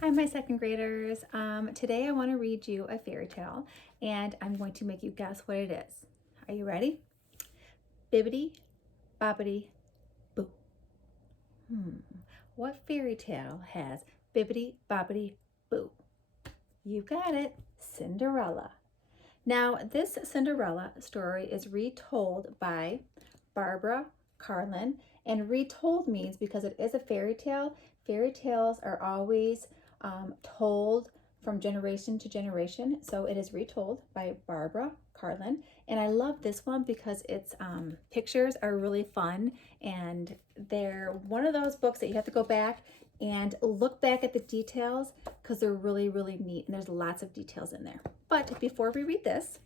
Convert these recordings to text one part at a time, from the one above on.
Hi, my second graders. Today I want to read you a fairy tale and I'm going to make you guess what it is. Are you ready? Bibbidi bobbidi boo. What fairy tale has bibbidi bobbidi boo? You got it, Cinderella. Now, this Cinderella story is retold by Barbara Carlin, and retold means because it is a fairy tale, fairy tales are always told from generation to generation. So it is retold by Barbara Carlin. And I love this one because its pictures are really fun, and they're one of those books that you have to go back and look back at the details because they're really, really neat, and there's lots of details in there. But before we read this,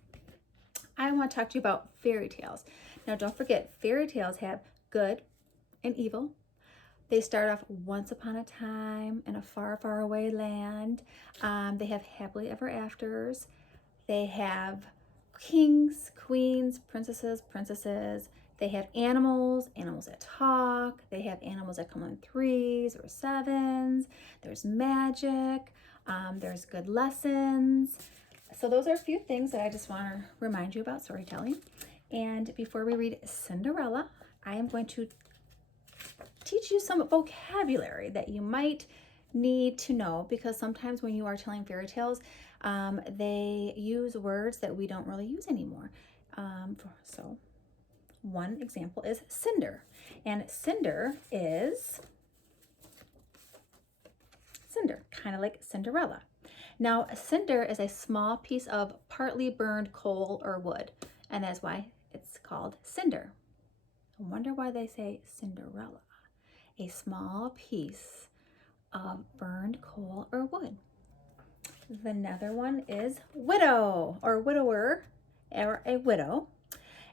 I want to talk to you about fairy tales. Now, don't forget, fairy tales have good and evil. They start off once upon a time in a far, far away land. They have happily ever afters. They have kings, queens, princesses. They have animals that talk. They have animals that come in threes or sevens. There's magic. There's good lessons. So those are a few things that I just want to remind you about storytelling. And before we read Cinderella, I am going to teach you some vocabulary that you might need to know, because sometimes when you are telling fairy tales, they use words that we don't really use anymore. So one example is cinder, and cinder is cinder, kind of like Cinderella. Now, a cinder is a small piece of partly burned coal or wood, and that's why it's called cinder. I wonder why they say Cinderella. A small piece of burned coal or wood. Another one is widow or widower, or a widow.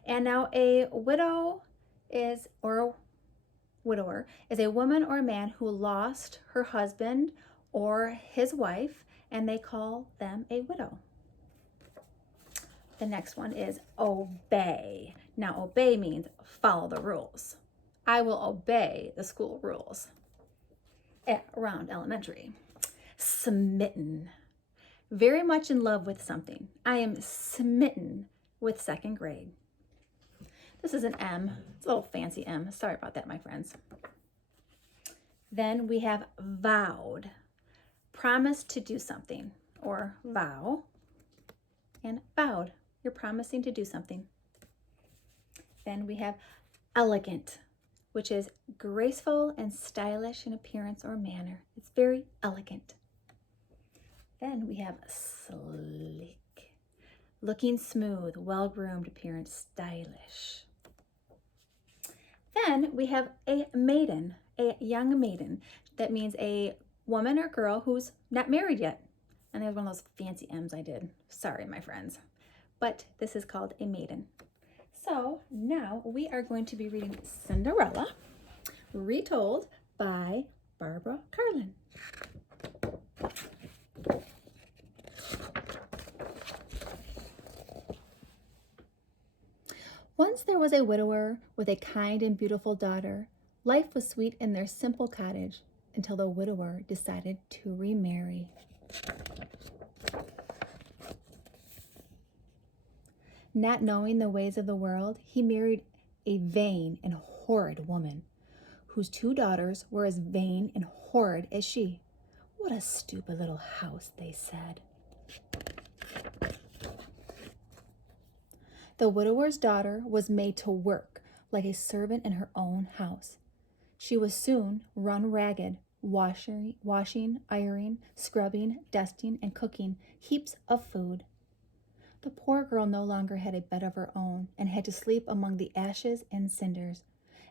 And now a widow is, or a widower, is a woman or a man who lost her husband or his wife, and they call them a widow. The next one is obey. Now, obey means follow the rules. I will obey the school rules around elementary. Smitten. Very much in love with something. I am smitten with second grade. This is an M. It's a little fancy M. Sorry about that, my friends. Then we have vowed. Promise to do something, or vow, and vowed. You're promising to do something. Then we have elegant, which is graceful and stylish in appearance or manner. It's very elegant. Then we have sleek, looking smooth, well-groomed appearance, stylish. Then we have a maiden, a young maiden. That means a woman or girl who's not married yet. And there's one of those fancy M's I did. Sorry, my friends. But this is called a maiden. So now we are going to be reading Cinderella, retold by Barbara Carlin. Once there was a widower with a kind and beautiful daughter. Life was sweet in their simple cottage until the widower decided to remarry. Not knowing the ways of the world, he married a vain and horrid woman, whose two daughters were as vain and horrid as she. What a stupid little house, they said. The widower's daughter was made to work like a servant in her own house. She was soon run ragged, washing, ironing, scrubbing, dusting, and cooking heaps of food. The poor girl no longer had a bed of her own and had to sleep among the ashes and cinders,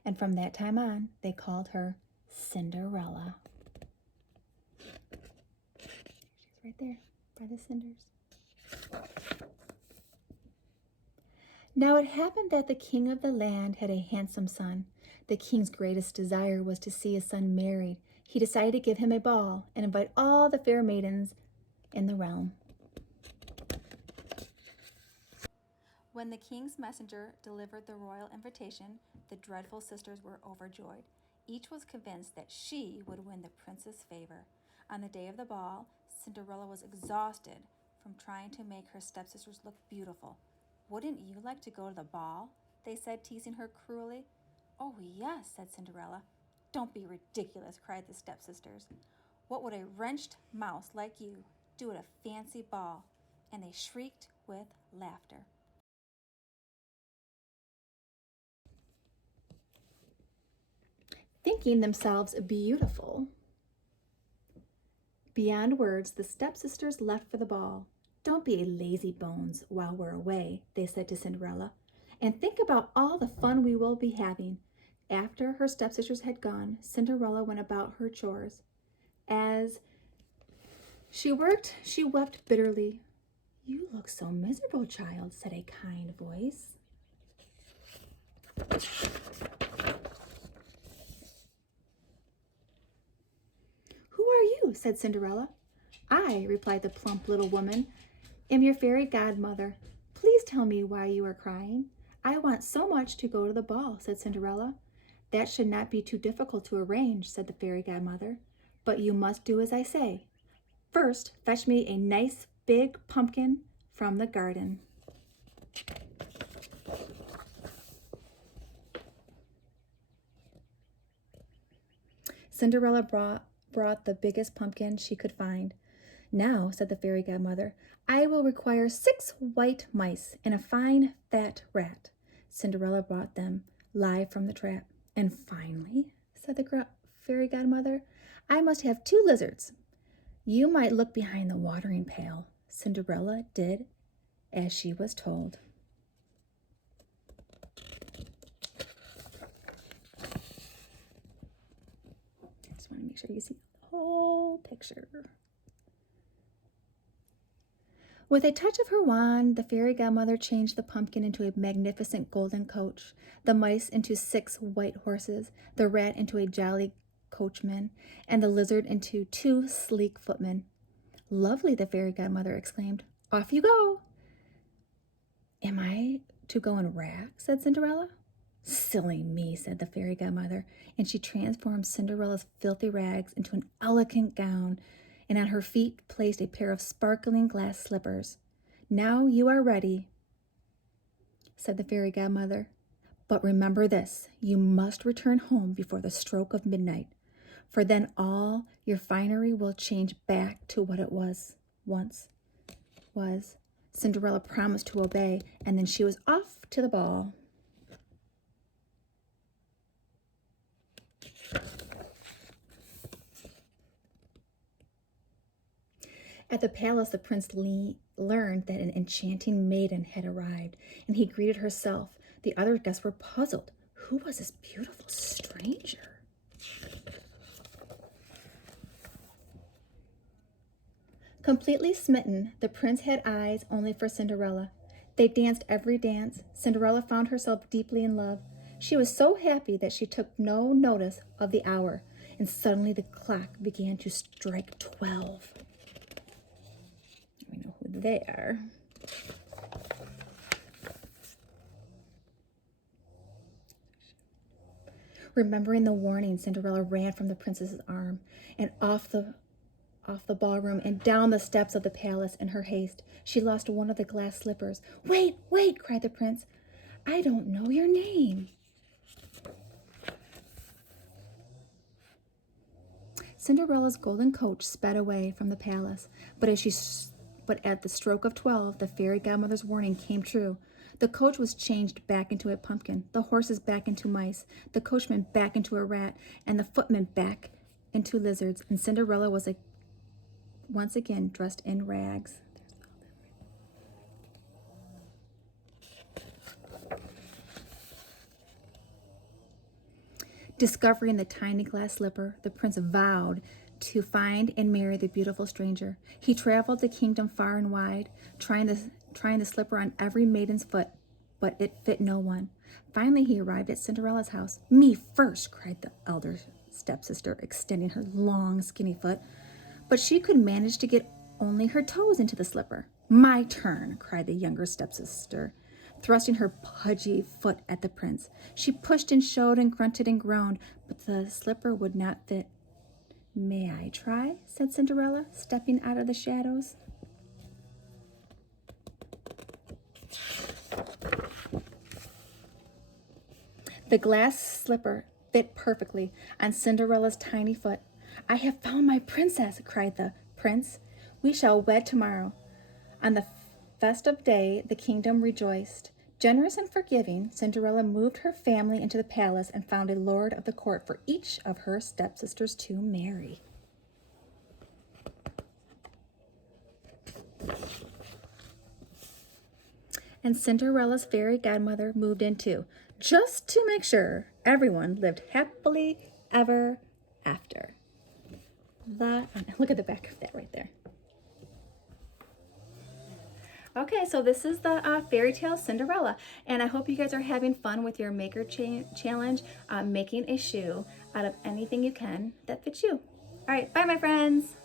and from that time on, they called her Cinderella. She's right there by the cinders. Now it happened that the king of the land had a handsome son. The king's greatest desire was to see his son married. He decided to give him a ball and invite all the fair maidens in the realm. When the king's messenger delivered the royal invitation, the dreadful sisters were overjoyed. Each was convinced that she would win the prince's favor. On the day of the ball, Cinderella was exhausted from trying to make her stepsisters look beautiful. "Wouldn't you like to go to the ball?" they said, teasing her cruelly. "Oh, yes," said Cinderella. "Don't be ridiculous," cried the stepsisters. "What would a wrenched mouse like you do at a fancy ball?" And they shrieked with laughter. Thinking themselves beautiful beyond words, the stepsisters left for the ball. "Don't be lazy bones while we're away," they said to Cinderella, "and think about all the fun we will be having." After her stepsisters had gone, Cinderella went about her chores. As she worked, she wept bitterly. "You look so miserable, child," said a kind voice. "Who are you?" said Cinderella. "I," replied the plump little woman, "am your fairy godmother. Please tell me why you are crying." "I want so much to go to the ball," said Cinderella. "That should not be too difficult to arrange," said the fairy godmother. "But you must do as I say. First, fetch me a nice big pumpkin from the garden." Cinderella brought the biggest pumpkin she could find. "Now," said the fairy godmother, "I will require 6 white mice and a fine fat rat." Cinderella brought them live from the trap. "And finally," said the fairy godmother, "I must have 2 lizards." "You might look behind the watering pail." Cinderella did as she was told. I just want to make sure you see the whole picture. With a touch of her wand, the fairy godmother changed the pumpkin into a magnificent golden coach, the mice into 6 white horses, the rat into a jolly coachman, and the lizard into 2 sleek footmen. "Lovely," the fairy godmother exclaimed. "Off you go." "Am I to go in rags?" said Cinderella. "Silly me," said the fairy godmother, and she transformed Cinderella's filthy rags into an elegant gown, and on her feet placed a pair of sparkling glass slippers. "Now you are ready," said the fairy godmother. "But remember this, you must return home before the stroke of midnight, for then all your finery will change back to what it once was." Cinderella promised to obey, and then she was off to the ball. At the palace, the prince learned that an enchanting maiden had arrived, and he greeted herself. The other guests were puzzled. Who was this beautiful stranger? Completely smitten, the prince had eyes only for Cinderella. They danced every dance. Cinderella found herself deeply in love. She was so happy that she took no notice of the hour, and suddenly the clock began to strike 12. We know who they are. Remembering the warning, Cinderella ran from the princess's arm and off the ballroom and down the steps of the palace. In her haste, she lost one of the glass slippers. "Wait, wait," cried the prince. "I don't know your name." Cinderella's golden coach sped away from the palace, but at the stroke of 12, the fairy godmother's warning came true. The coach was changed back into a pumpkin, the horses back into mice, the coachman back into a rat, and the footman back into lizards, and Cinderella was once again dressed in rags. Discovering the tiny glass slipper, the prince vowed to find and marry the beautiful stranger. He traveled the kingdom far and wide, trying the slipper on every maiden's foot, but it fit no one. Finally, he arrived at Cinderella's house. "Me first," cried the elder stepsister, extending her long, skinny foot. But she could manage to get only her toes into the slipper. "My turn," cried the younger stepsister, thrusting her pudgy foot at the prince. She pushed and shoved and grunted and groaned, but the slipper would not fit. May I try? Said Cinderella, stepping out of the shadows. The glass slipper fit perfectly on Cinderella's tiny foot. I have found my princess, cried the prince. We shall wed tomorrow. On the festive day, the kingdom rejoiced. Generous and forgiving, Cinderella moved her family into the palace and found a lord of the court for each of her stepsisters to marry. And Cinderella's fairy godmother moved in too, just to make sure everyone lived happily ever after. Look at the back of that right there. Okay, so this is the fairy tale Cinderella, and I hope you guys are having fun with your maker challenge, making a shoe out of anything you can that fits you. All right, bye my friends.